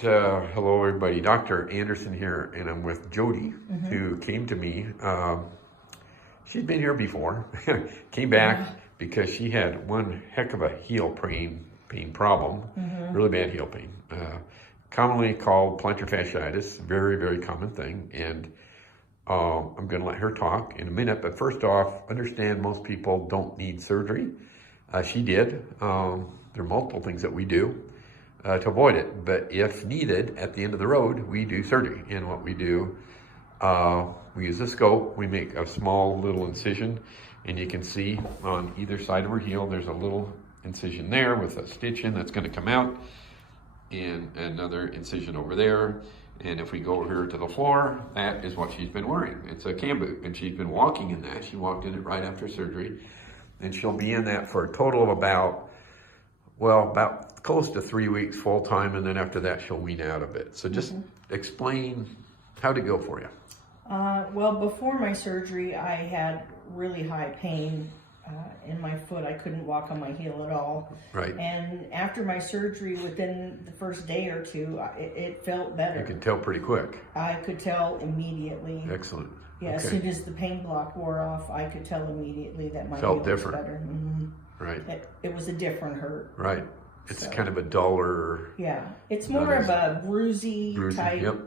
hello everybody. Dr. Anderson here, and I'm with Jody, who came to me. She's been here before, came back because she had one heck of a heel pain problem, really bad heel pain, commonly called plantar fasciitis, very, very common thing. And I'm going to let her talk in a minute, but first off, understand most people don't need surgery. She did. There are multiple things that we do to avoid it, but if needed, at the end of the road, we do surgery. And what we do, we use a scope, we make a small little incision, and you can see on either side of her heel, there's a little incision there with a stitch in that's going to come out, and another incision over there. And if we go over here to the floor, that is what she's been wearing. It's a cam boot, and she's been walking in that. She walked in it right after surgery, and she'll be in that for a total of about close to 3 weeks full time, and then after that she'll wean out of it. So just explain how to go for you. Well, before my surgery, I had really high pain in my foot. I couldn't walk on my heel at all. Right. And after my surgery, within the first day or two, it felt better. You can tell pretty quick. I could tell immediately. Excellent. Yeah, as soon as the pain block wore off, I could tell immediately that my heel was different. better. Right. It was a different hurt. Right. It's kind of a duller. Yeah. It's more of a bruisey type,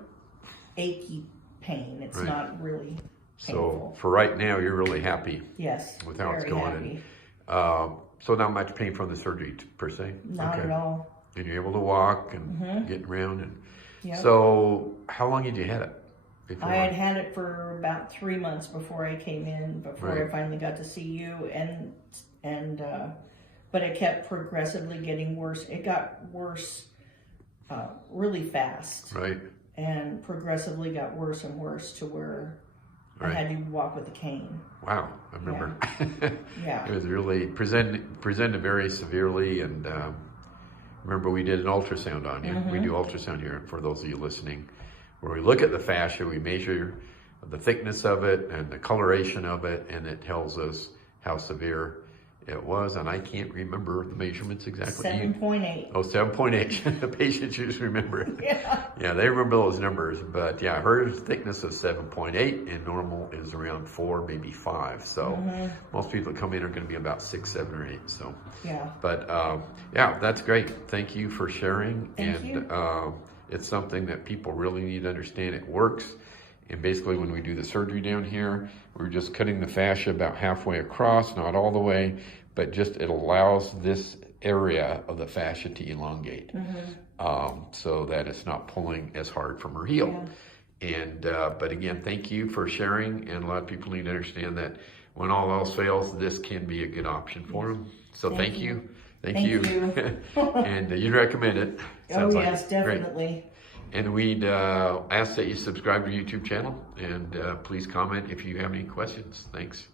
achy pain. It's not really painful. So for right now, you're really happy. Yes. With how it's very going. Happy. So not much pain from the surgery per se? Not at all. And you're able to walk and get around. And Yep. So how long had you had it before? I had it for about 3 months before I came in, before I finally got to see you, but it kept progressively getting worse. It got worse really fast. Right. And progressively got worse and worse to where I had to walk with a cane. Wow, I remember. Yeah. It was really presented very severely, and remember we did an ultrasound on you. We do ultrasound here, for those of you listening, where we look at the fascia, we measure the thickness of it and the coloration of it, and it tells us how severe it was, and I can't remember the measurements exactly. 7.8. Oh, 7.8. The patients just remember it. Yeah. Yeah, they remember those numbers, but yeah, her thickness is 7.8, and normal is around 4, maybe 5. So most people that come in are going to be about 6, 7, or 8. So yeah. But yeah, that's great. Thank you for sharing. Thank you. It's something that people really need to understand. It works. And basically when we do the surgery down here, we're just cutting the fascia about halfway across, not all the way, but just it allows this area of the fascia to elongate so that it's not pulling as hard from her heel. Yeah. And but again, thank you for sharing. And a lot of people need to understand that when all else fails, this can be a good option for them. So thank you. Thank you. And you'd recommend it. Sounds yes, definitely. Great. And we'd ask that you subscribe to our YouTube channel, and please comment if you have any questions. Thanks.